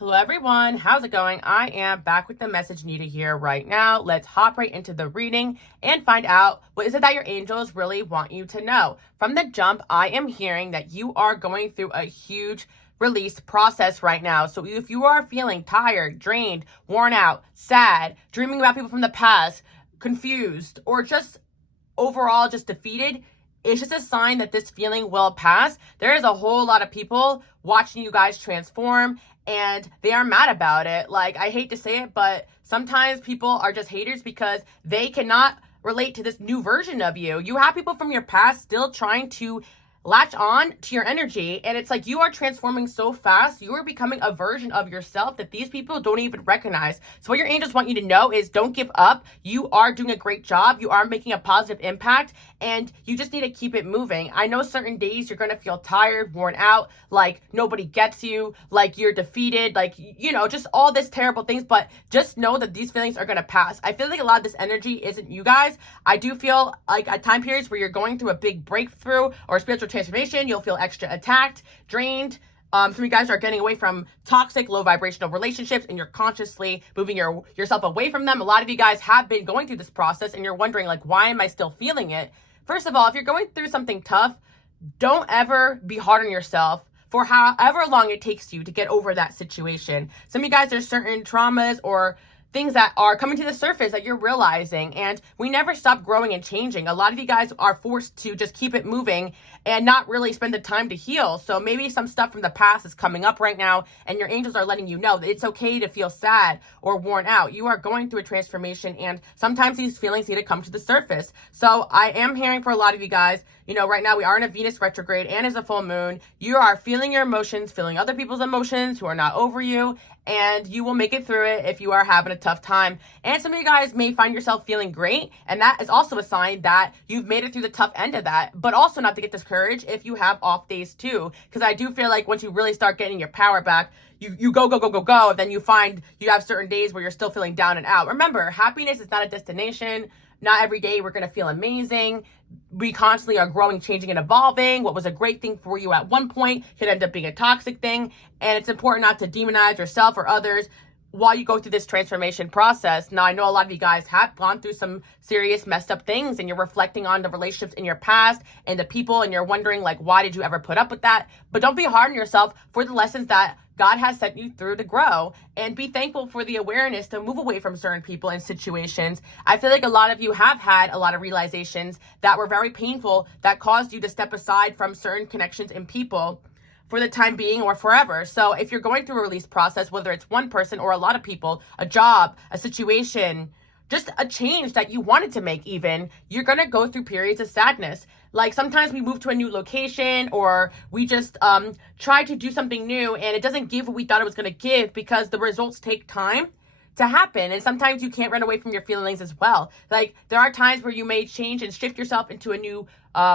Hello everyone, how's it going? I am back with the message needed here right now. Let's hop right into the reading and find out what is it that your angels really want you to know. From the jump, I am hearing that you are going through a huge release process right now. So if you are feeling tired, drained, worn out, sad, dreaming about people from the past, confused, or just overall just defeated, it's just a sign that this feeling will pass. There is a whole lot of people watching you guys transform and they are mad about it. Like, I hate to say it, but sometimes people are just haters because they cannot relate to this new version of you. You have people from your past still trying to latch on to your energy, and it's like you are transforming so fast. You are becoming a version of yourself that these people don't even recognize. So what your angels want you to know is don't give up. You are doing a great job. You are making a positive impact, and you just need to keep it moving. I know certain days you're going to feel tired, worn out, like nobody gets you, like you're defeated, like, you know, just all this terrible things, but just know that these feelings are going to pass. I feel like a lot of this energy isn't you guys. I do feel like at time periods where you're going through a big breakthrough or spiritual transformation, you'll feel extra attacked, drained. Some of you guys are getting away from toxic, low vibrational relationships, and you're consciously moving yourself away from them. A lot of you guys have been going through this process and you're wondering, like, why am I still feeling it? First of all, if you're going through something tough, don't ever be hard on yourself for however long it takes you to get over that situation. Some of you guys, there's certain traumas or things that are coming to the surface that you're realizing, and we never stop growing and changing. A lot of you guys are forced to just keep it moving and not really spend the time to heal. So maybe some stuff from the past is coming up right now, and your angels are letting you know that it's okay to feel sad or worn out. You are going through a transformation, and sometimes these feelings need to come to the surface. So I am hearing for a lot of you guys, you know, right now we are in a Venus retrograde and it's a full moon. You are feeling your emotions, feeling other people's emotions who are not over you, and you will make it through it if you are having a tough time. And some of you guys may find yourself feeling great, and that is also a sign that you've made it through the tough end of that. But also not to get discouraged if you have off days too, because I do feel like once you really start getting your power back, you go, and then you find you have certain days where you're still feeling down and out. Remember, happiness is not a destination. Not every day we're going to feel amazing. We constantly are growing, changing, and evolving. What was a great thing for you at one point could end up being a toxic thing. And it's important not to demonize yourself or others while you go through this transformation process. Now, I know a lot of you guys have gone through some serious messed up things, and you're reflecting on the relationships in your past and the people, and you're wondering, like, why did you ever put up with that? But don't be hard on yourself for the lessons that God has sent you through to grow, and be thankful for the awareness to move away from certain people and situations. I feel like a lot of you have had a lot of realizations that were very painful that caused you to step aside from certain connections and people for the time being or forever. So if you're going through a release process, whether it's one person or a lot of people, a job, a situation, just a change that you wanted to make even, you're going to go through periods of sadness. Like sometimes we move to a new location, or we just try to do something new and it doesn't give what we thought it was going to give because the results take time to happen. And sometimes you can't run away from your feelings as well. Like there are times where you may change and shift yourself into a new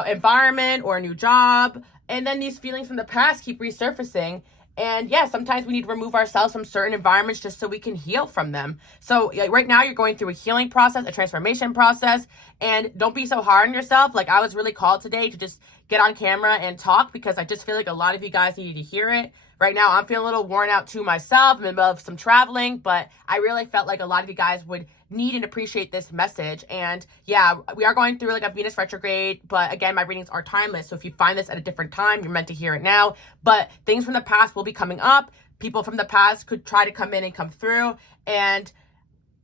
environment or a new job, and then these feelings from the past keep resurfacing. And yeah, sometimes we need to remove ourselves from certain environments just so we can heal from them. So right now you're going through a healing process, a transformation process, and don't be so hard on yourself. Like I was really called today to just get on camera and talk because I just feel like a lot of you guys needed to hear it. Right now I'm feeling a little worn out too myself. I'm in the middle of some traveling, but I really felt like a lot of you guys would need and appreciate this message. And yeah, we are going through like a Venus retrograde, but again, my readings are timeless. So if you find this at a different time, you're meant to hear it now. But things from the past will be coming up. People from the past could try to come in and come through. And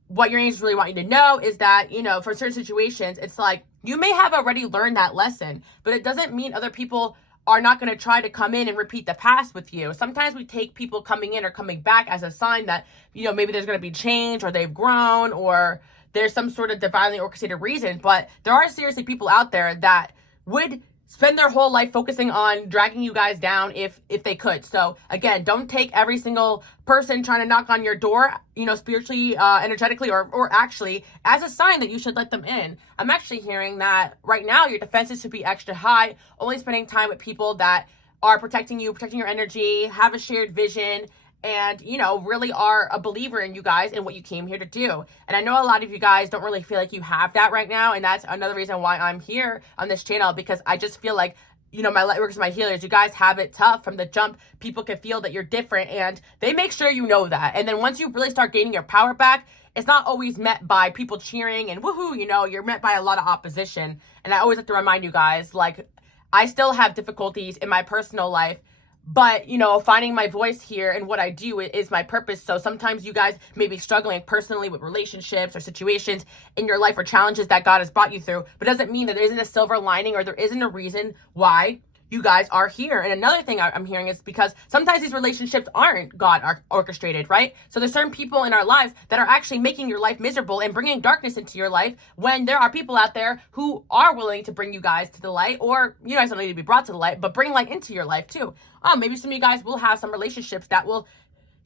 what your angels really want you to know is that, you know, for certain situations, it's like you may have already learned that lesson, but it doesn't mean other people are not going to try to come in and repeat the past with you. Sometimes we take people coming in or coming back as a sign that, you know, maybe there's going to be change, or they've grown, or there's some sort of divinely orchestrated reason. But there are seriously people out there that would spend their whole life focusing on dragging you guys down if they could. So again, don't take every single person trying to knock on your door, you know, spiritually, energetically, or actually as a sign that you should let them in. I'm actually hearing that right now your defenses should be extra high, only spending time with people that are protecting you, protecting your energy, have a shared vision, and, you know, really are a believer in you guys and what you came here to do. And I know a lot of you guys don't really feel like you have that right now. And that's another reason why I'm here on this channel, because I just feel like my light workers, my healers, you guys have it tough from the jump. People can feel that you're different, and they make sure you know that. And then once you really start gaining your power back, it's not always met by people cheering and woohoo, you're met by a lot of opposition. And I always have to remind you guys, like, I still have difficulties in my personal life, but, finding my voice here and what I do is my purpose. So sometimes you guys may be struggling personally with relationships or situations in your life or challenges that God has brought you through, but it doesn't mean that there isn't a silver lining or there isn't a reason why you guys are here. And another thing I'm hearing is because sometimes these relationships aren't God orchestrated, right? So there's certain people in our lives that are actually making your life miserable and bringing darkness into your life, when there are people out there who are willing to bring you guys to the light, or you guys don't need to be brought to the light, but bring light into your life too. Maybe some of you guys will have some relationships that will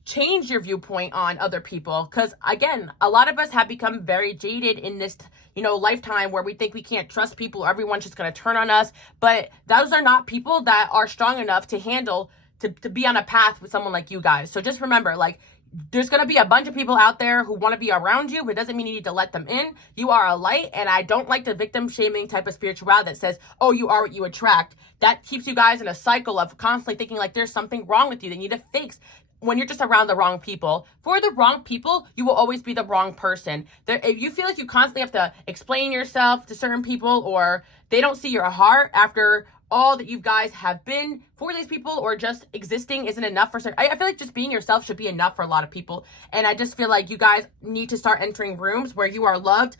change your viewpoint on other people, because again, a lot of us have become very jaded in this lifetime, where we think we can't trust people, or everyone's just going to turn on us. But those are not people that are strong enough to handle to be on a path with someone like you guys. So just remember, like, there's going to be a bunch of people out there who want to be around you, but it doesn't mean you need to let them in. You are a light, and I don't like the victim shaming type of spirituality that says, oh, you are what you attract. That keeps you guys in a cycle of constantly thinking like there's something wrong with you that you need to fix, when you're just around the wrong people. For the wrong people, you will always be the wrong person. If you feel like you constantly have to explain yourself to certain people, or they don't see your heart after all that you guys have been for these people, or just existing isn't enough for certain. I feel like just being yourself should be enough for a lot of people. And I just feel like you guys need to start entering rooms where you are loved,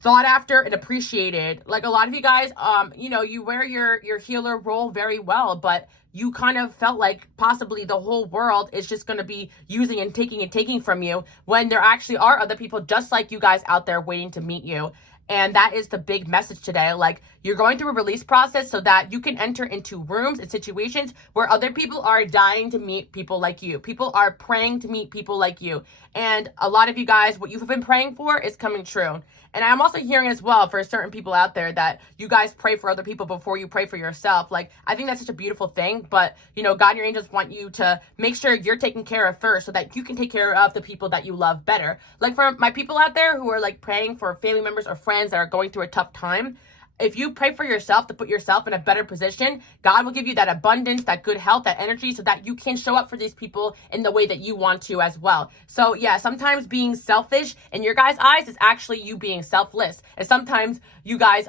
thought after, and appreciated. Like, a lot of you guys, you wear your healer role very well, but you kind of felt like possibly the whole world is just going to be using and taking from you, when there actually are other people just like you guys out there waiting to meet you. And that is the big message today. Like, you're going through a release process so that you can enter into rooms and situations where other people are dying to meet people like you. People are praying to meet people like you. And a lot of you guys, what you've been praying for is coming true. And I'm also hearing as well for certain people out there that you guys pray for other people before you pray for yourself. Like, I think that's such a beautiful thing. But, God and your angels want you to make sure you're taken care of first, so that you can take care of the people that you love better. Like, for my people out there who are like praying for family members or friends that are going through a tough time, if you pray for yourself to put yourself in a better position, God will give you that abundance, that good health, that energy, so that you can show up for these people in the way that you want to as well. So yeah, sometimes being selfish in your guys' eyes is actually you being selfless. And sometimes you guys,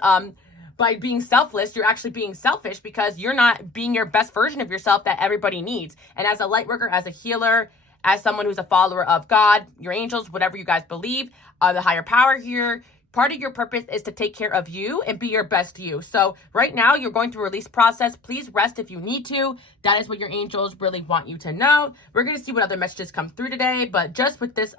by being selfless, you're actually being selfish, because you're not being your best version of yourself that everybody needs. And as a light worker, as a healer, as someone who's a follower of God, your angels, whatever you guys believe, the higher power here, part of your purpose is to take care of you and be your best you. So right now you're going through a release process. Please rest if you need to. That is what your angels really want you to know. We're going to see what other messages come through today. But just with this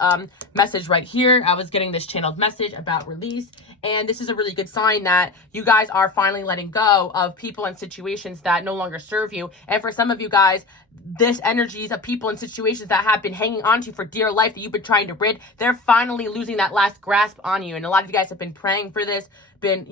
message right here, I was getting this channeled message about release. And this is a really good sign that you guys are finally letting go of people and situations that no longer serve you. And for some of you guys, this energies of people and situations that have been hanging on to you for dear life that you've been trying to rid, they're finally losing that last grasp on you. And a lot of you guys have been praying for this, been,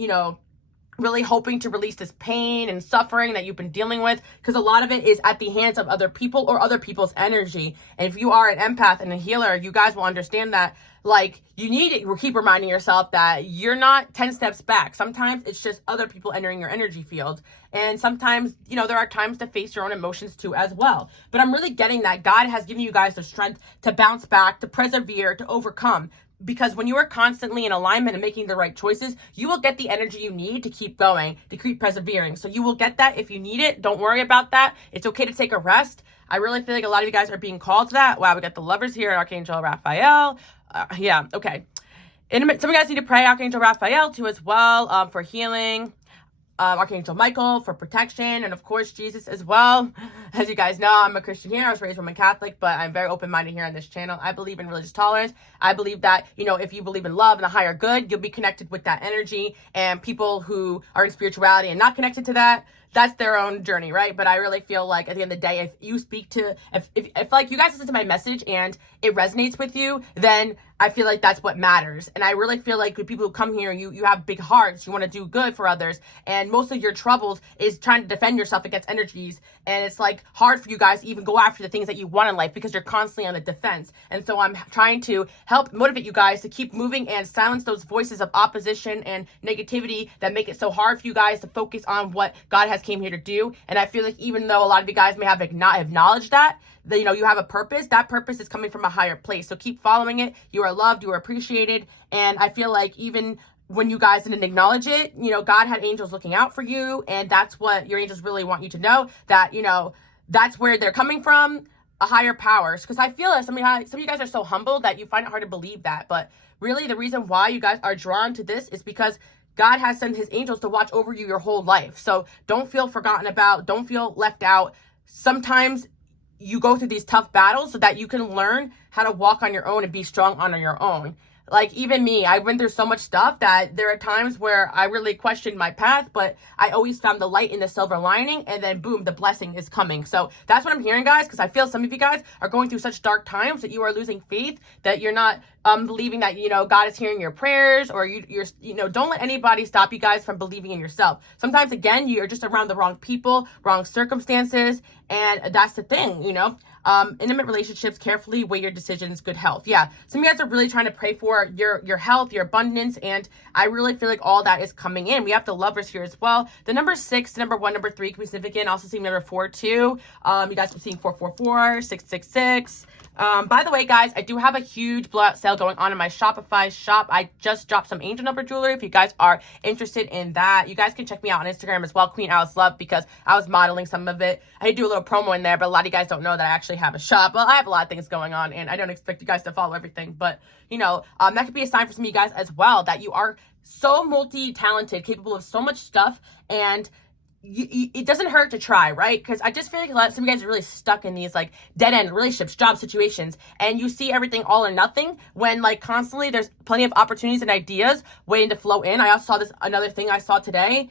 really hoping to release this pain and suffering that you've been dealing with, because a lot of it is at the hands of other people or other people's energy. And if you are an empath and a healer, you guys will understand that, like, you need to keep reminding yourself that you're not 10 steps back. Sometimes it's just other people entering your energy field. And sometimes, there are times to face your own emotions too as well. But I'm really getting that God has given you guys the strength to bounce back, to persevere, to overcome. Because when you are constantly in alignment and making the right choices, you will get the energy you need to keep going, to keep persevering. So you will get that if you need it. Don't worry about that. It's okay to take a rest. I really feel like a lot of you guys are being called to that. Wow, we got the lovers here, Archangel Raphael. Yeah, okay. Some of you guys need to pray Archangel Raphael too as well, for healing. Archangel Michael for protection, and of course Jesus as well. As you guys know, I'm a Christian here. I was raised Roman Catholic, but I'm very open-minded here on this channel. I believe in religious tolerance. I believe that, if you believe in love and a higher good, you'll be connected with that energy. And people who are in spirituality and not connected to that, that's their own journey, right? But I really feel like at the end of the day, if you speak to, if like you guys listen to my message and it resonates with you, then I feel like that's what matters. And I really feel like with people who come here, you have big hearts, you want to do good for others. And most of your troubles is trying to defend yourself against energies. And it's like hard for you guys to even go after the things that you want in life because you're constantly on the defense. And so I'm trying to help motivate you guys to keep moving and silence those voices of opposition and negativity that make it so hard for you guys to focus on what God has guys came here to do. And I feel like even though a lot of you guys may have not acknowledged that, you know, you have a purpose, that purpose is coming from a higher place. So keep following it. You are loved, you are appreciated. And I feel like even when you guys didn't acknowledge it, you know, God had angels looking out for you. And that's what your angels really want you to know, that, you know, that's where they're coming from, a higher powers. Because I feel like some of you guys are so humble that you find it hard to believe that. But really, the reason why you guys are drawn to this is because God has sent his angels to watch over you your whole life. So don't feel forgotten about. Don't feel left out. Sometimes you go through these tough battles so that you can learn how to walk on your own and be strong on your own. Like even me, I went through so much stuff that there are times where I really questioned my path, but I always found the light in the silver lining, and then boom, the blessing is coming. So that's what I'm hearing, guys, because I feel some of you guys are going through such dark times that you are losing faith, that you're not believing that, you know, God is hearing your prayers, or you're, you know, don't let anybody stop you guys from believing in yourself. Sometimes, again, you're just around the wrong people, wrong circumstances, and that's the thing, you know. Intimate relationships, carefully weigh your decisions, good health. Yeah, some of you guys are really trying to pray for your health, your abundance, and I really feel like all that is coming in. We have the lovers here as well. The number 6, number 1, number 3 can be significant. Also seeing number 4 too. You guys are seeing 444, 666. By the way, guys, I do have a huge blowout sale going on in my Shopify shop. I just dropped some angel number jewelry. If you guys are interested in that, you guys can check me out on Instagram as well, Queen Alice Love, because I was modeling some of it. I did do a little promo in there, but a lot of you guys don't know that I actually have a shop. Well, I have a lot of things going on, and I don't expect you guys to follow everything, but you know, that could be a sign for some of you guys as well, that you are so multi-talented, capable of so much stuff, and it doesn't hurt to try, right? Because I just feel like some of you guys are really stuck in these like dead-end relationships, job situations, and you see everything all or nothing, when like constantly there's plenty of opportunities and ideas waiting to flow in. I also saw this, another thing I saw today,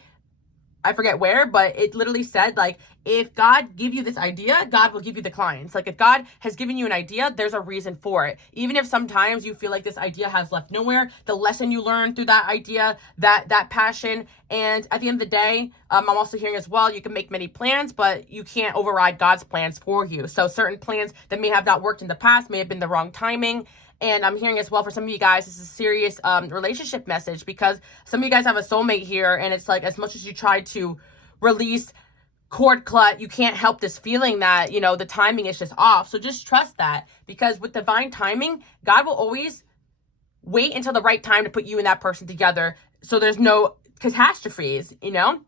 I forget where, but it literally said, like, if God give you this idea, God will give you the clients. Like, if God has given you an idea, there's a reason for it. Even if sometimes you feel like this idea has left nowhere, the lesson you learn through that idea, that passion, and at the end of the day, I'm also hearing as well, you can make many plans, but you can't override God's plans for you. So certain plans that may have not worked in the past may have been the wrong timing. And I'm hearing as well for some of you guys, this is a serious relationship message, because some of you guys have a soulmate here, and it's like, as much as you try to release cord clut, you can't help this feeling that, you know, the timing is just off. So just trust that, because with divine timing, God will always wait until the right time to put you and that person together, so there's no catastrophes, you know?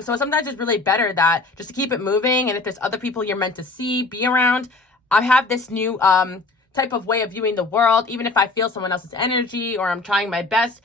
So sometimes it's really better that just to keep it moving, and if there's other people you're meant to see, be around. I have this new type of way of viewing the world. Even if I feel someone else's energy or I'm trying my best,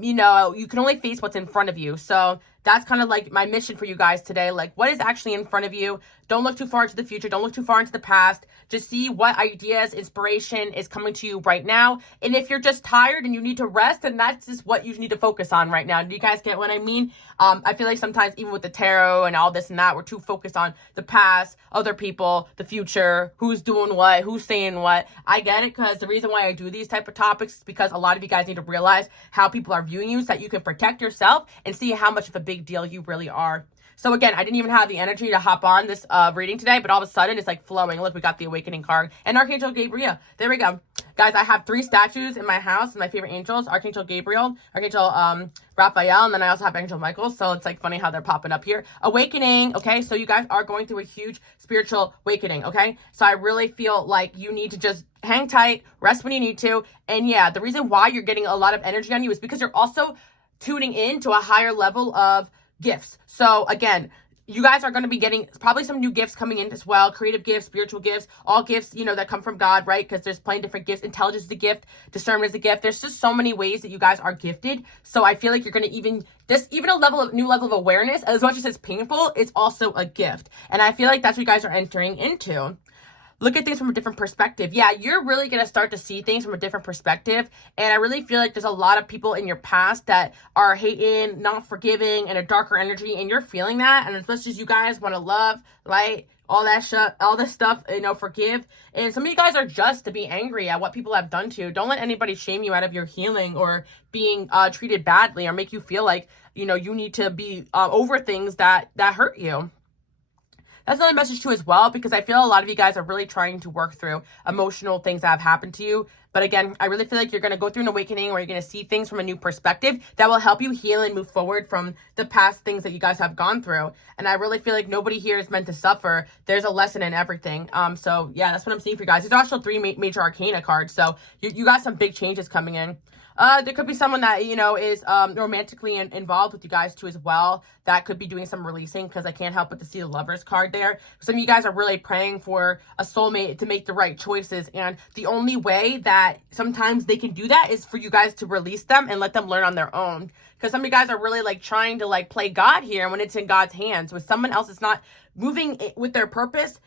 you know, you can only face what's in front of you. So that's kind of like my mission for you guys today. Like, what is actually in front of you? Don't look too far into the future. Don't look too far into the past. Just see what ideas, inspiration is coming to you right now. And if you're just tired and you need to rest, then that's just what you need to focus on right now. Do you guys get what I mean? I feel like sometimes even with the tarot and all this and that, we're too focused on the past, other people, the future, who's doing what, who's saying what. I get it, because the reason why I do these type of topics is because a lot of you guys need to realize how people are viewing you, so that you can protect yourself and see how much of a big deal you really are. So again, I didn't even have the energy to hop on this reading today, but all of a sudden it's like flowing. Look, we got the Awakening card and Archangel Gabriel. There we go. Guys, I have 3 statues in my house, my favorite angels: Archangel Gabriel, Archangel Raphael, and then I also have Archangel Michael. So it's like funny how they're popping up here. Awakening, okay? So you guys are going through a huge spiritual awakening, okay? So I really feel like you need to just hang tight, rest when you need to. And yeah, the reason why you're getting a lot of energy on you is because you're also tuning in to a higher level of gifts. So again, you guys are going to be getting probably some new gifts coming in as well. Creative gifts, spiritual gifts, all gifts, you know, that come from God, right? Because there's plenty of different gifts. Intelligence is a gift. Discernment is a gift. There's just so many ways that you guys are gifted. So I feel like you're going to even a new level of awareness, as much as it's painful, it's also a gift. And I feel like that's what you guys are entering into. Look at things from a different perspective. Yeah, you're really going to start to see things from a different perspective. And I really feel like there's a lot of people in your past that are hating, not forgiving, and a darker energy. And you're feeling that. And as much as you guys want to love, light, all this stuff, you know, forgive. And some of you guys are just to be angry at what people have done to you. Don't let anybody shame you out of your healing or being treated badly, or make you feel like, you know, you need to be over things that hurt you. that's another message too as well, because I feel a lot of you guys are really trying to work through emotional things that have happened to you. But again, I really feel like you're going to go through an awakening where you're going to see things from a new perspective that will help you heal and move forward from the past things that you guys have gone through. And I really feel like nobody here is meant to suffer. There's a lesson in everything. So yeah, that's what I'm seeing for you guys. These are also 3 major arcana cards. So you got some big changes coming in. There could be someone that, you know, is romantically involved with you guys too as well. That could be doing some releasing, because I can't help but to see the Lovers card there. Some of you guys are really praying for a soulmate to make the right choices. And the only way that sometimes they can do that is for you guys to release them and let them learn on their own. Because some of you guys are really like trying to like play God here when it's in God's hands. With someone else is not moving with their purpose,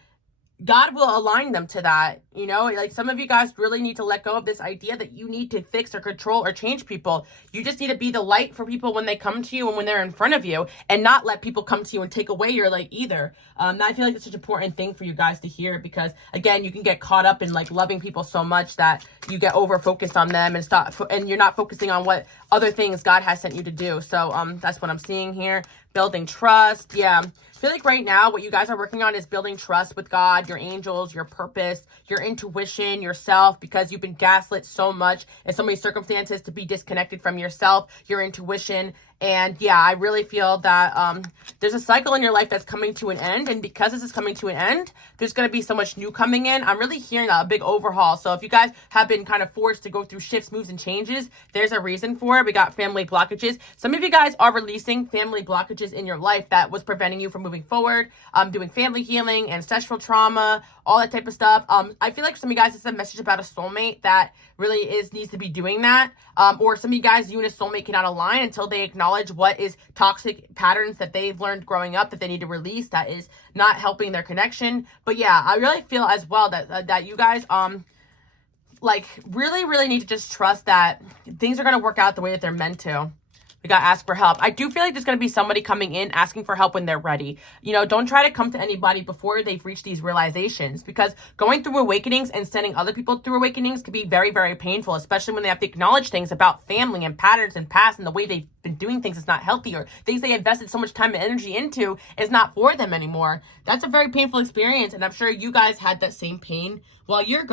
God will align them to that. You know, like some of you guys really need to let go of this idea that you need to fix or control or change people. You just need to be the light for people when they come to you and when they're in front of you, and not let people come to you and take away your light either. I feel like it's such an important thing for you guys to hear, because again, you can get caught up in like loving people so much that you get over focused on them and you're not focusing on what other things God has sent you to do. So that's what I'm seeing here. Building trust. Yeah. I feel like right now what you guys are working on is building trust with God, your angels, your purpose, your intuition, yourself, because you've been gaslit so much in so many circumstances to be disconnected from yourself, your intuition. And yeah, I really feel that there's a cycle in your life that's coming to an end. And because this is coming to an end, there's going to be so much new coming in. I'm really hearing a big overhaul. So if you guys have been kind of forced to go through shifts, moves, and changes, there's a reason for it. We got family blockages. Some of you guys are releasing family blockages in your life that was preventing you from moving forward, doing family healing, ancestral trauma, all that type of stuff. I feel like some of you guys, it's a message about a soulmate that really needs to be doing that. Or some of you guys, you and a soulmate cannot align until they acknowledge what is toxic patterns that they've learned growing up that they need to release that is not helping their connection. But yeah, I really feel as well that you guys like really need to just trust that things are going to work out the way that they're meant to. We got ask for help. I do feel like there's going to be somebody coming in asking for help when they're ready. You know, don't try to come to anybody before they've reached these realizations, because going through awakenings and sending other people through awakenings can be very, very painful, especially when they have to acknowledge things about family and patterns and past and the way they've been doing things is not healthy, or things they invested so much time and energy into is not for them anymore. That's a very painful experience, and I'm sure you guys had that same pain while you were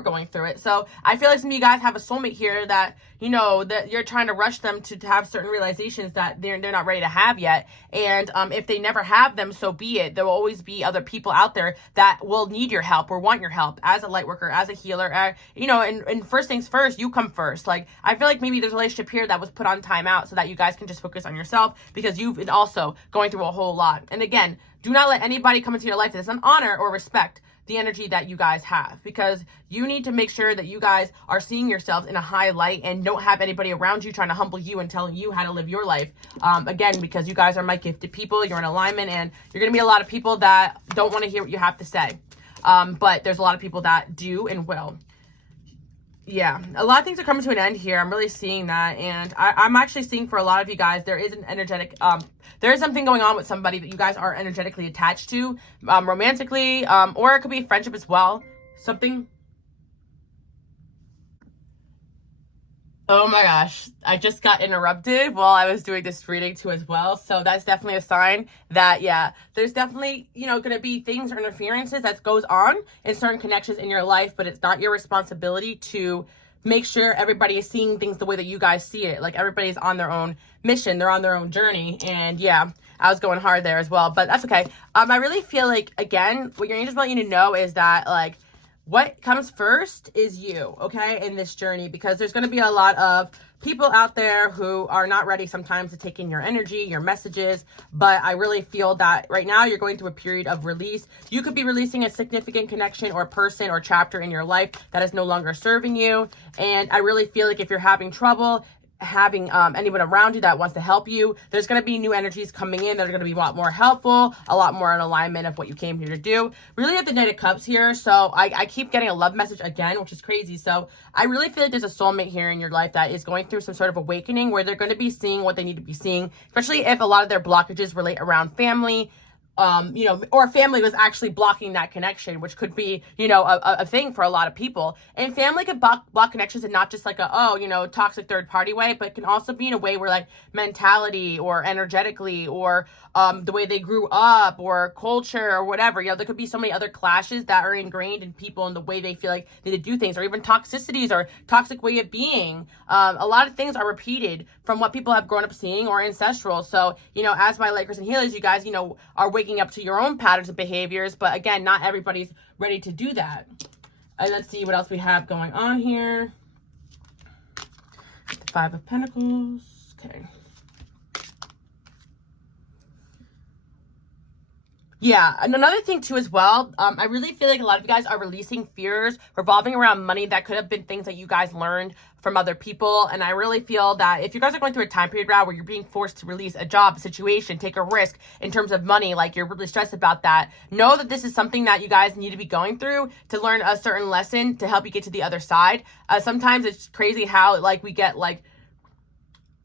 going through it. So I feel like some of you guys have a soulmate here that, you know, that you're trying to rush them to have certain realizations that they're not ready to have yet. And if they never have them, so be it. There will always be other people out there that will need your help or want your help as a light worker, as a healer. You know, and first things first, you come first. Like, I feel like maybe there's a relationship here that was put on timeout so that you guys can just focus on yourself, because you've been also going through a whole lot. And again, do not let anybody come into your life that doesn't honor or respect the energy that you guys have, because you need to make sure that you guys are seeing yourselves in a high light and don't have anybody around you trying to humble you and telling you how to live your life. Again, because you guys are my gifted people, you're in alignment, and you're going to meet a lot of people that don't want to hear what you have to say. But there's a lot of people that do and will. Yeah, a lot of things are coming to an end here. I'm really seeing that. And I'm actually seeing for a lot of you guys, there is an energetic, there is something going on with somebody that you guys are energetically attached to, romantically, or it could be friendship as well. Something. Oh my gosh, I just got interrupted while I was doing this reading too as well. So that's definitely a sign that, yeah, there's definitely, you know, going to be things or interferences that goes on in certain connections in your life, but it's not your responsibility to make sure everybody is seeing things the way that you guys see it. Like, everybody's on their own mission, they're on their own journey. And yeah, I was going hard there as well, but that's okay. I really feel like, again, what your angels want you to know is that, like, what comes first is you, okay, in this journey, because there's going to be a lot of people out there who are not ready sometimes to take in your energy, your messages, but I really feel that right now you're going through a period of release. You could be releasing a significant connection or person or chapter in your life that is no longer serving you, and I really feel like if you're having trouble having anyone around you that wants to help you, there's going to be new energies coming in that are going to be a lot more helpful, a lot more in alignment of what you came here to do. Really have the Knight of Cups here, so I keep getting a love message again, which is crazy. So I really feel like there's a soulmate here in your life that is going through some sort of awakening where they're going to be seeing what they need to be seeing, especially if a lot of their blockages relate around family, or a family was actually blocking that connection, which could be, a thing for a lot of people. And family can block connections in not just like toxic third party way, but it can also be in a way where like mentality or energetically or the way they grew up or culture or whatever, there could be so many other clashes that are ingrained in people and the way they feel like they do things, or even toxicities or toxic way of being. A lot of things are repeated from what people have grown up seeing or ancestral. So, as my Lakers and healers, you guys, are waking up to your own patterns of behaviors. But again, not everybody's ready to do that. Let's see what else we have going on here. The Five of Pentacles. Okay. Yeah, and another thing too as well, I really feel like a lot of you guys are releasing fears revolving around money that could have been things that you guys learned from other people. And I really feel that if you guys are going through a time period now where you're being forced to release a job, a situation, take a risk in terms of money, like you're really stressed about that, know that this is something that you guys need to be going through to learn a certain lesson to help you get to the other side. Sometimes it's crazy how we get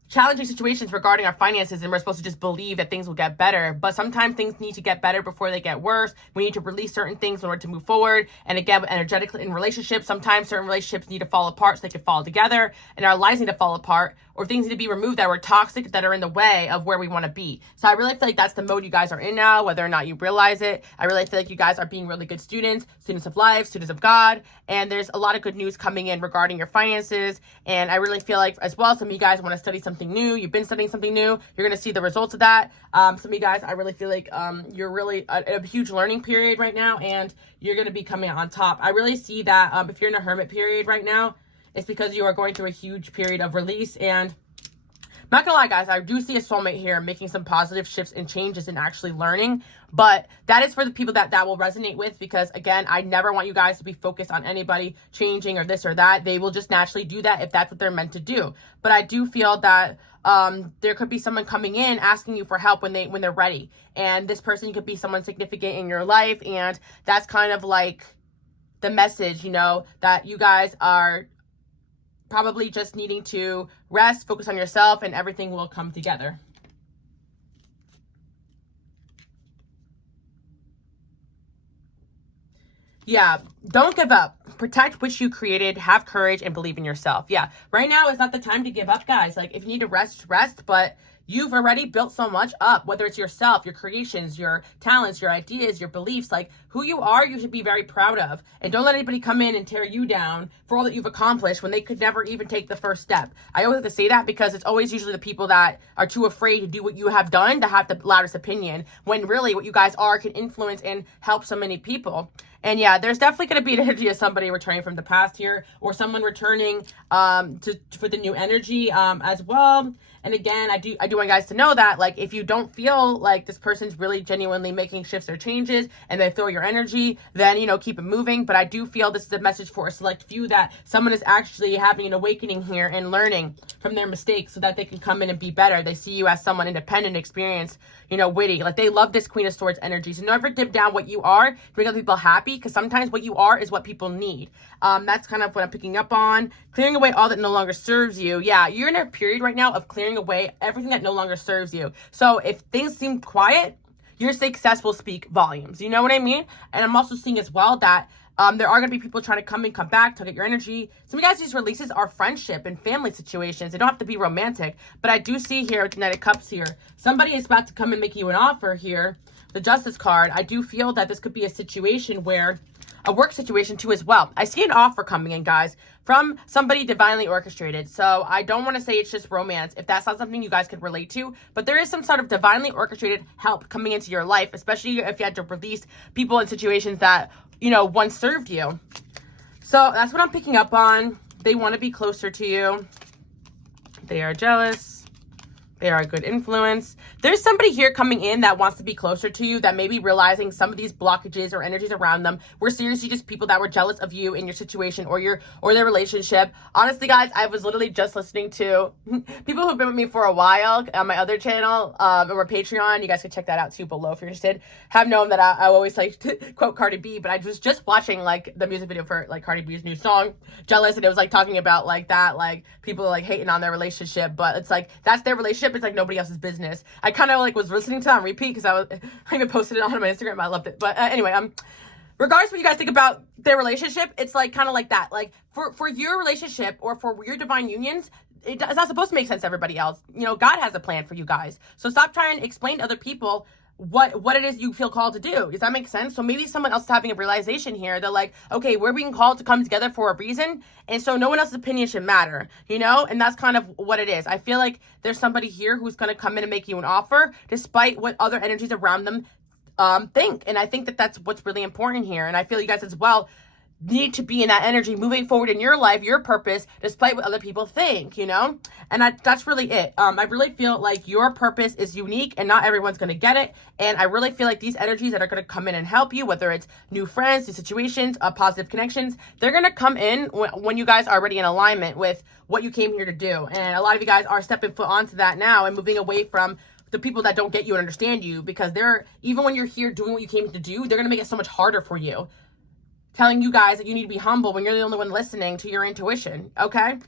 challenging situations regarding our finances and we're supposed to just believe that things will get better, but sometimes things need to get better before they get worse. We need to release certain things in order to move forward. And again, energetically in relationships, sometimes certain relationships need to fall apart so they can fall together, and our lives need to fall apart, or things need to be removed that were toxic, that are in the way of where we want to be. So I really feel like that's the mode you guys are in now, whether or not you realize it. I really feel like you guys are being really good students of life, students of God, and there's a lot of good news coming in regarding your finances. And I really feel like as well, some of you guys want to study something new. You've been studying something new. You're going to see the results of that. Some of you guys, I really feel like you're really a huge learning period right now, and you're going to be coming out on top. I really see that if you're in a hermit period right now, it's because you are going through a huge period of release. And I'm not gonna lie, guys, I do see a soulmate here making some positive shifts and changes and actually learning. But that is for the people that will resonate with, because again, I never want you guys to be focused on anybody changing or this or that. They will just naturally do that if that's what they're meant to do. But I do feel that there could be someone coming in asking you for help when they're ready. And this person could be someone significant in your life. And that's kind of like the message, that you guys are probably just needing to rest, focus on yourself, and everything will come together. Yeah, don't give up. Protect what you created. Have courage and believe in yourself. Yeah, right now is not the time to give up, guys. Like, if you need to rest, but you've already built so much up, whether it's yourself, your creations, your talents, your ideas, your beliefs, like who you are, you should be very proud of. And don't let anybody come in and tear you down for all that you've accomplished when they could never even take the first step. I always have to say that because it's always usually the people that are too afraid to do what you have done that have the loudest opinion, when really what you guys are can influence and help so many people. And yeah, there's definitely going to be an energy of somebody returning from the past here, or someone returning for the new energy as well. And again, I do want you guys to know that, like, if you don't feel like this person's really genuinely making shifts or changes and they feel your energy, then, keep it moving. But I do feel this is a message for a select few, that someone is actually having an awakening here and learning from their mistakes so that they can come in and be better. They see you as someone independent, experienced, witty. Like, they love this Queen of Swords energy. So never dip down what you are to make other people happy, because sometimes what you are is what people need. That's kind of what I'm picking up on. Clearing away all that no longer serves you. Yeah, you're in a period right now of clearing away everything that no longer serves you. So if things seem quiet, your success will speak volumes. You know what I mean? And I'm also seeing as well that there are going to be people trying to come back to get your energy. Some of you guys, these releases are friendship and family situations. They don't have to be romantic. But I do see here with the Knight of Cups here, somebody is about to come and make you an offer here. The Justice card. I do feel that this could be a situation where, a work situation too as well. I see an offer coming in, guys, from somebody divinely orchestrated. So I don't want to say it's just romance if that's not something you guys could relate to, but there is some sort of divinely orchestrated help coming into your life, especially if you had to release people in situations that, once served you. So that's what I'm picking up on. They want to be closer to you. They are jealous. They are a good influence. There's somebody here coming in that wants to be closer to you, that may be realizing some of these blockages or energies around them were seriously just people that were jealous of you in your situation or their relationship. Honestly, guys, I was literally just listening to people who've been with me for a while on my other channel, or Patreon. You guys can check that out too below if you're interested. Have known that I always like to quote Cardi B, but I was just watching like the music video for like Cardi B's new song, Jealous, and it was like talking about like that, like people like hating on their relationship, but it's like that's their relationship. It's like nobody else's business. I I kind of like was listening to it on repeat because I even posted it on my Instagram. I loved it. But anyway, regardless of what you guys think about their relationship, it's like kind of like that. Like for your relationship or for your divine unions, it's not supposed to make sense to everybody else. You know, God has a plan for you guys. So stop trying to explain to other people what it is you feel called to do. Does that make sense? So maybe someone else is having a realization here. They're like, okay, we're being called to come together for a reason. And so no one else's opinion should matter, you know? And that's kind of what it is. I feel like there's somebody here who's going to come in and make you an offer despite what other energies around them think. And I think that that's what's really important here. And I feel you guys as well need to be in that energy moving forward in your life, your purpose, despite what other people think, you know? And that's really it. I really feel like your purpose is unique and not everyone's going to get it. And I really feel like these energies that are going to come in and help you, whether it's new friends, new situations, positive connections, they're going to come in when you guys are already in alignment with what you came here to do. And a lot of you guys are stepping foot onto that now and moving away from the people that don't get you and understand you, because even when you're here doing what you came to do, they're going to make it so much harder for you. Telling you guys that you need to be humble when you're the only one listening to your intuition, okay?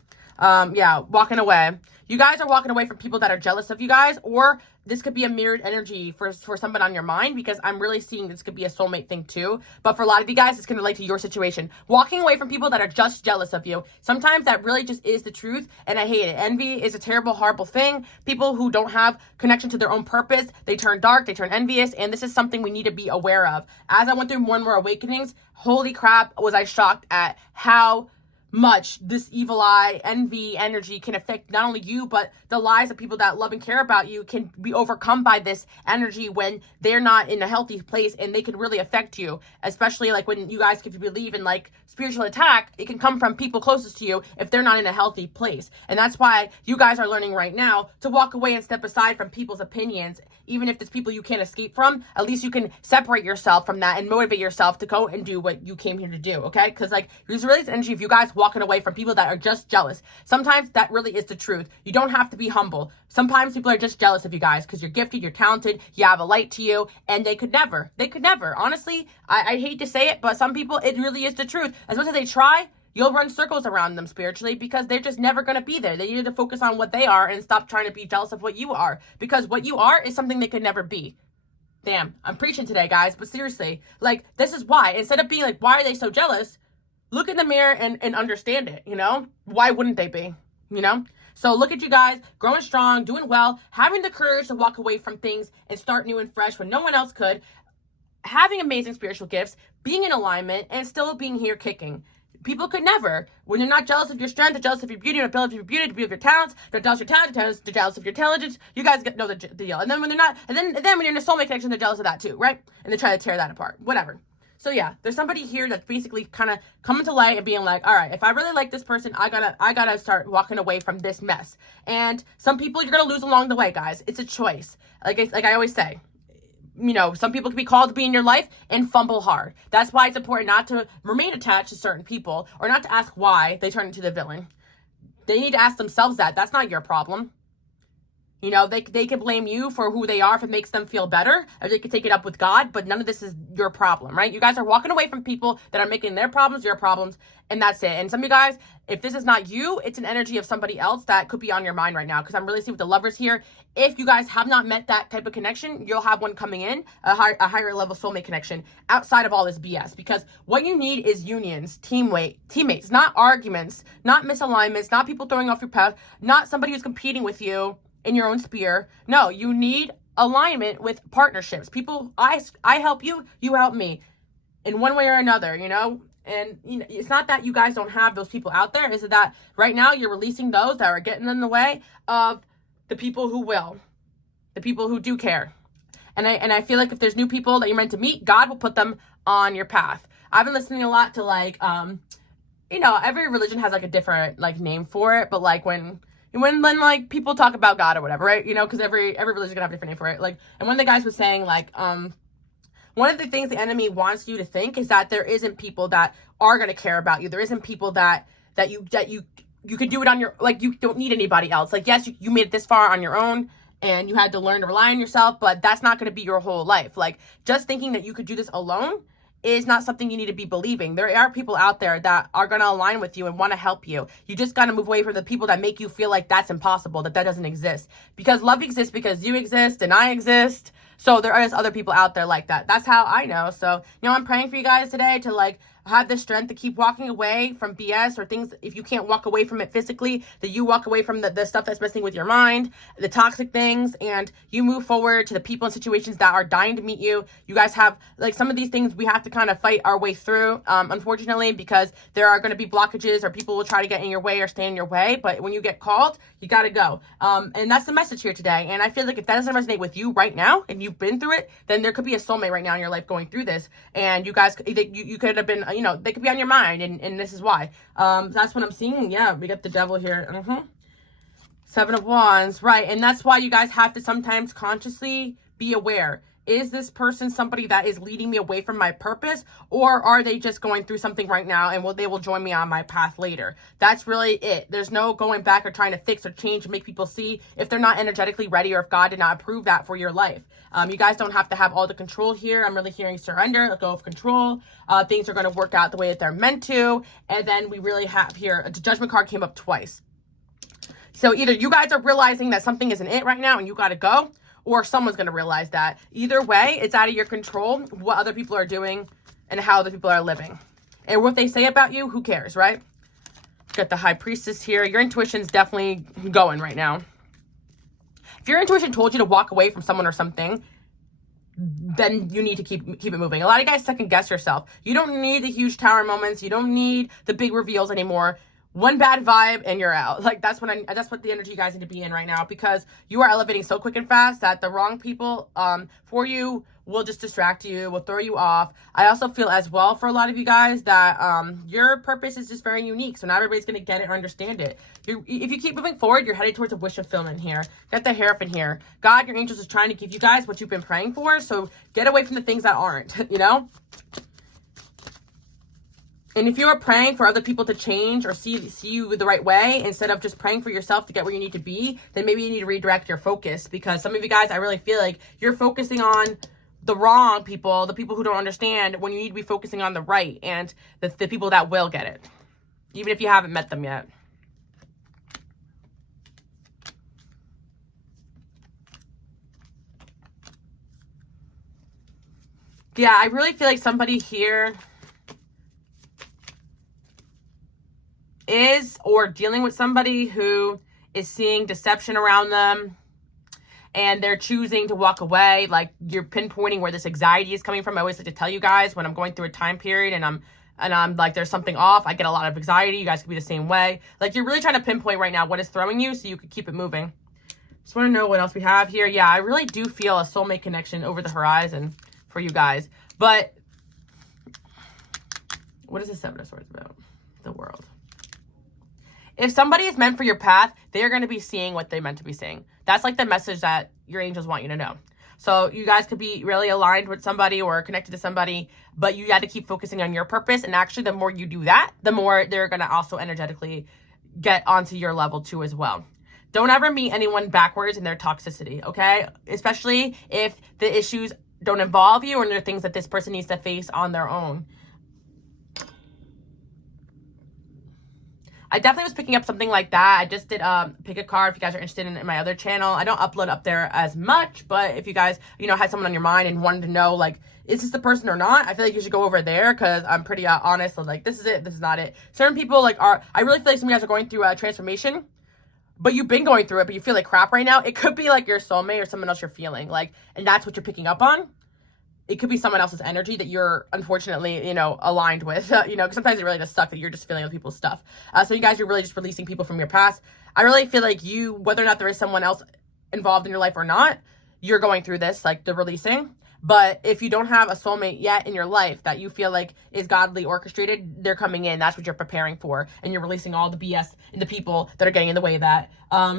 Yeah, walking away. You guys are walking away from people that are jealous of you guys, or this could be a mirrored energy for someone on your mind, because I'm really seeing this could be a soulmate thing too. But for a lot of you guys, it's going to relate to your situation. Walking away from people that are just jealous of you. Sometimes that really just is the truth, and I hate it. Envy is a terrible, horrible thing. People who don't have connection to their own purpose, they turn dark, they turn envious, and this is something we need to be aware of. As I went through more and more awakenings, holy crap, was I shocked at how much this evil eye, envy energy can affect not only you, but the lives of people that love and care about you can be overcome by this energy when they're not in a healthy place, and they can really affect you, especially like when you guys, if you believe in like spiritual attack, it can come from people closest to you if they're not in a healthy place. And that's why you guys are learning right now to walk away and step aside from people's opinions. Even if it's people you can't escape from, at least you can separate yourself from that and motivate yourself to go and do what you came here to do, okay? Because like, there's really this energy of you guys walking away from people that are just jealous. Sometimes that really is the truth. You don't have to be humble. Sometimes people are just jealous of you guys because you're gifted, you're talented, you have a light to you, and they could never. Honestly, I hate to say it, but some people, it really is the truth. As much as they try, you'll run circles around them spiritually because they're just never going to be there. They need to focus on what they are and stop trying to be jealous of what you are, because what you are is something they could never be. Damn, I'm preaching today, guys, but seriously, like, this is why. Instead of being like, why are they so jealous? Look in the mirror and understand it, you know? Why wouldn't they be, you know? So look at you guys, growing strong, doing well, having the courage to walk away from things and start new and fresh when no one else could, having amazing spiritual gifts, being in alignment, and still being here kicking. People could never. When you're not jealous of your strength, they're jealous of your beauty, they're jealous of your beauty, they're jealous of your talents, they're jealous of your talent, they're jealous of your intelligence. You guys know the deal. And then when they're not, and then when you're in a soulmate connection, they're jealous of that too, right? And they try to tear that apart. Whatever. So yeah, there's somebody here that's basically kind of coming to light and being like, all right, if I really like this person, I gotta start walking away from this mess. And some people you're gonna lose along the way, guys. It's a choice. Like I always say, you know, some people can be called to be in your life and fumble hard. That's why it's important not to remain attached to certain people, or not to ask why they turn into the villain. They need to ask themselves that. That's not your problem. You know, they can blame you for who they are if it makes them feel better, or they can take it up with God, but none of this is your problem, right? You guys are walking away from people that are making their problems your problems, and that's it. And some of you guys, if this is not you, it's an energy of somebody else that could be on your mind right now, because I'm really seeing with the lovers here, if you guys have not met that type of connection, you'll have one coming in, a higher level soulmate connection outside of all this BS, because what you need is unions, teammates, not arguments, not misalignments, not people throwing off your path, not somebody who's competing with you in your own sphere. No, you need alignment with partnerships. People, I help you, you help me in one way or another, you know? And you know, it's not that you guys don't have those people out there. It's that right now you're releasing those that are getting in the way of the people who will, the people who do care. And I feel like if there's new people that you're meant to meet, God will put them on your path. I've been listening a lot to like, you know, every religion has like a different like name for it, but like when like people talk about God or whatever, right? You know, because every religion can have a different name for it. Like, and one of the guys was saying like, one of the things the enemy wants you to think is that there isn't people that are going to care about you. There isn't people that you could do it on your, like, you don't need anybody else. Like, yes, you made it this far on your own and you had to learn to rely on yourself, but that's not going to be your whole life. Like, just thinking that you could do this alone is not something you need to be believing. There are people out there that are going to align with you and want to help you. You just got to move away from the people that make you feel like that's impossible, that doesn't exist. Because love exists because you exist and I exist. So there is other people out there like that. That's how I know. So, I'm praying for you guys today to like have the strength to keep walking away from BS or things. If you can't walk away from it physically, that you walk away from the stuff that's messing with your mind, the toxic things, and you move forward to the people and situations that are dying to meet you. You guys have like some of these things we have to kind of fight our way through, unfortunately, because there are going to be blockages or people will try to get in your way or stay in your way. But when you get called, you got to go. And that's the message here today. And I feel like if that doesn't resonate with you right now and you've been through it, then there could be a soulmate right now in your life going through this. And you guys, you could have been, they could be on your mind, and this is why. That's what I'm seeing. Yeah, we got the devil here. 7 of Wands, right? And that's why you guys have to sometimes consciously be aware. Is this person somebody that is leading me away from my purpose, or are they just going through something right now and they will join me on my path later? That's really it. There's no going back or trying to fix or change and make people see if they're not energetically ready or if God did not approve that for your life. You guys don't have to have all the control here. I'm really hearing surrender, let go of control. Things are going to work out the way that they're meant to. And then we really have here, the Judgment card came up twice. So either you guys are realizing that something isn't it right now and you got to go, or someone's going to realize that. Either way, it's out of your control what other people are doing and how other people are living. And what they say about you, who cares, right? Got the High Priestess here. Your intuition's definitely going right now. If your intuition told you to walk away from someone or something, then you need to keep it moving. A lot of you guys second guess yourself. You don't need the huge tower moments. You don't need the big reveals anymore. One bad vibe and you're out. Like that's what the energy you guys need to be in right now, because you are elevating so quick and fast that the wrong people for you will just distract you, will throw you off. I also feel as well for a lot of you guys that your purpose is just very unique. So not everybody's going to get it or understand it. If you keep moving forward, you're headed towards a wish fulfillment here. Got the Hierophant here. God, your angels is trying to give you guys what you've been praying for. So get away from the things that aren't, And if you are praying for other people to change or see you the right way, instead of just praying for yourself to get where you need to be, then maybe you need to redirect your focus. Because some of you guys, I really feel like you're focusing on the wrong people, the people who don't understand, when you need to be focusing on the right and the people that will get it, even if you haven't met them yet. Yeah, I really feel like somebody here is or dealing with somebody who is seeing deception around them and they're choosing to walk away. Like you're pinpointing where this anxiety is coming from. I always like to tell you guys when I'm going through a time period and I'm like, there's something off, I get a lot of anxiety. You guys could be the same way. Like you're really trying to pinpoint right now what is throwing you so you could keep it moving. Just want to know what else we have here. Yeah, I really do feel a soulmate connection over the horizon for you guys. But what is the Seven of Swords about? The World. If somebody is meant for your path, they're going to be seeing what they're meant to be seeing. That's like the message that your angels want you to know. So you guys could be really aligned with somebody or connected to somebody, but you got to keep focusing on your purpose. And actually, the more you do that, the more they're going to also energetically get onto your level too as well. Don't ever meet anyone backwards in their toxicity, okay? Especially if the issues don't involve you or they're things that this person needs to face on their own. I definitely was picking up something like that. I just did pick a card if you guys are interested in my other channel. I don't upload up there as much, but if you guys, had someone on your mind and wanted to know, like, is this the person or not? I feel like you should go over there because I'm pretty honest. So, like, this is it, this is not it. Certain people, like, I really feel like some of you guys are going through a transformation, but you've been going through it, but you feel like crap right now. It could be, like, your soulmate or someone else you're feeling, like, and that's what you're picking up on. It could be someone else's energy that you're unfortunately, aligned with, because sometimes it really does suck that you're just feeling other people's stuff. So you guys are really just releasing people from your past. I really feel like you, whether or not there is someone else involved in your life or not, you're going through this, like the releasing. But if you don't have a soulmate yet in your life that you feel like is godly orchestrated, they're coming in. That's what you're preparing for. And you're releasing all the BS and the people that are getting in the way of that.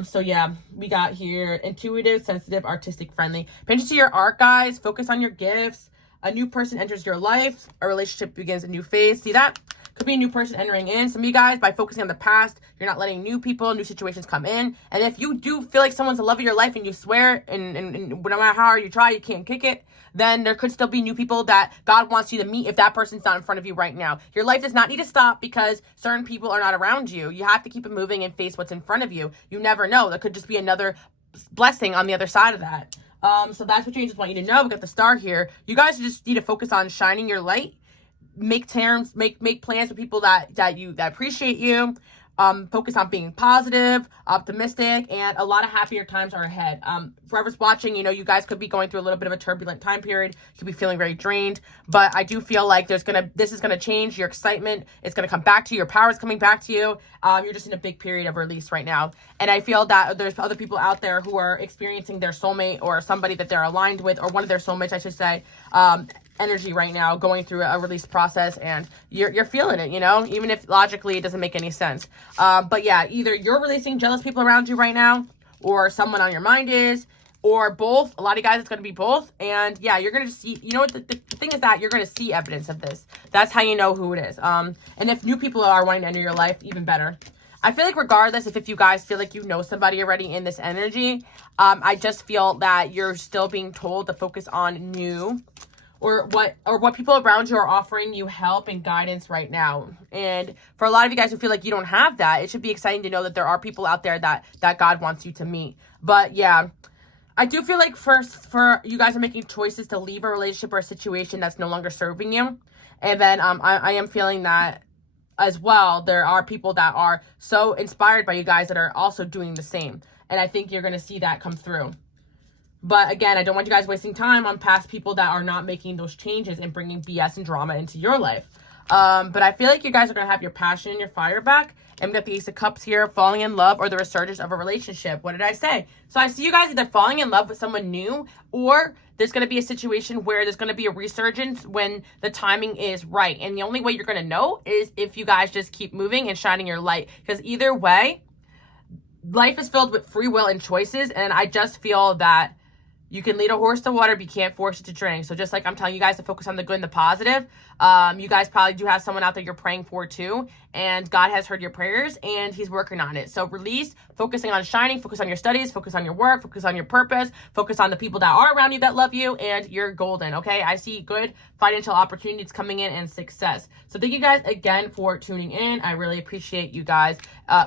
So yeah, we got here intuitive, sensitive, artistic, friendly. Pay attention to your art, guys. Focus on your gifts. A new person enters your life. A relationship begins a new phase. See that? Could be a new person entering in. Some of you guys, by focusing on the past, you're not letting new people, new situations come in. And if you do feel like someone's the love of your life and you swear and no matter how hard you try, you can't kick it, then there could still be new people that God wants you to meet if that person's not in front of you right now. Your life does not need to stop because certain people are not around you. You have to keep it moving and face what's in front of you. You never know. There could just be another blessing on the other side of that. So that's what your angels want you to know. We got the star here. You guys just need to focus on shining your light. Make plans with people that appreciate you. Focus on being positive, optimistic, and a lot of happier times are ahead. Whoever's watching, you guys could be going through a little bit of a turbulent time period. You could be feeling very drained, but I do feel like this is gonna change. Your excitement is gonna come back to you. Your power is coming back to you. You're just in a big period of release right now. And I feel that there's other people out there who are experiencing their soulmate or somebody that they're aligned with, or one of their soulmates, I should say, energy right now, going through a release process, and you're feeling it, even if logically it doesn't make any sense. But yeah, either you're releasing jealous people around you right now, or someone on your mind is, or both. A lot of guys, it's going to be both. And yeah, you're going to see, what the thing is that you're going to see evidence of this. That's how you know who it is. And if new people are wanting to enter your life, even better. I feel like regardless if you guys feel like you know somebody already in this energy, I just feel that you're still being told to focus on new, or what people around you are offering you help and guidance right now. And for a lot of you guys who feel like you don't have that, it should be exciting to know that there are people out there that God wants you to meet. But yeah, I do feel like for you guys are making choices to leave a relationship or a situation that's no longer serving you. And then I am feeling that as well, there are people that are so inspired by you guys that are also doing the same. And I think you're going to see that come through. But again, I don't want you guys wasting time on past people that are not making those changes and bringing BS and drama into your life. But I feel like you guys are going to have your passion and your fire back. And we got the Ace of Cups here, falling in love or the resurgence of a relationship. What did I say? So I see you guys either falling in love with someone new, or there's going to be a situation where there's going to be a resurgence when the timing is right. And the only way you're going to know is if you guys just keep moving and shining your light. Because either way, life is filled with free will and choices. And I just feel that you can lead a horse to water, but you can't force it to drink. So just like I'm telling you guys to focus on the good and the positive, you guys probably do have someone out there you're praying for too. And God has heard your prayers and he's working on it. So release, focusing on shining, focus on your studies, focus on your work, focus on your purpose, focus on the people that are around you that love you, and you're golden, okay? I see good financial opportunities coming in and success. So thank you guys again for tuning in. I really appreciate you guys.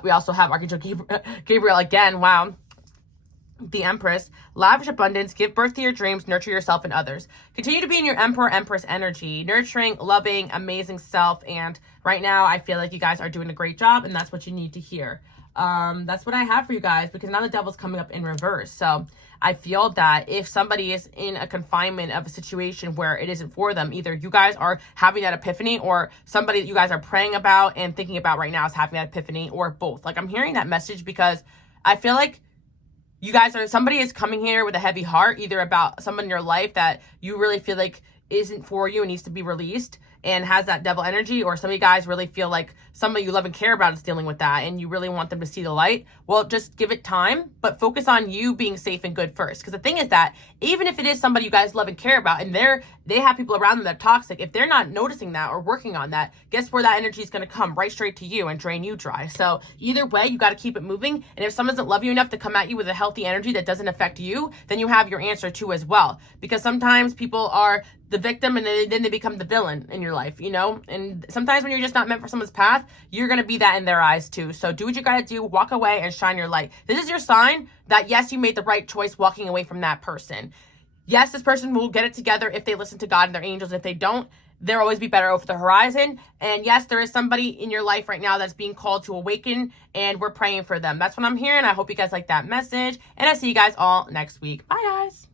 We also have Archangel Gabriel again. Wow. The Empress, lavish abundance, give birth to your dreams, nurture yourself and others. Continue to be in your Emperor, Empress energy, nurturing, loving, amazing self. And right now, I feel like you guys are doing a great job, and that's what you need to hear. That's what I have for you guys, because now the Devil's coming up in reverse. So I feel that if somebody is in a confinement of a situation where it isn't for them, either you guys are having that epiphany, or somebody that you guys are praying about and thinking about right now is having that epiphany, or both. Like, I'm hearing that message because I feel like somebody is coming here with a heavy heart, either about someone in your life that you really feel like isn't for you and needs to be released and has that devil energy, or some of you guys really feel like somebody you love and care about is dealing with that and you really want them to see the light. Well, just give it time, but focus on you being safe and good first. Because the thing is that even if it is somebody you guys love and care about, and they have people around them that are toxic, if they're not noticing that or working on that, guess where that energy is going to come? Right straight to you and drain you dry. So either way, you got to keep it moving. And if someone doesn't love you enough to come at you with a healthy energy that doesn't affect you, then you have your answer too as well. Because sometimes people are the victim and then they become the villain in your life, and sometimes when you're just not meant for someone's path, you're going to be that in their eyes too. So do what you got to do, walk away and shine your light. This is your sign that yes, you made the right choice walking away from that person. Yes, this person will get it together if they listen to God and their angels. If they don't, there'll always be better over the horizon. And yes, there is somebody in your life right now that's being called to awaken, and we're praying for them. That's what I'm hearing. I hope you guys like that message, and I see you guys all next week. Bye guys.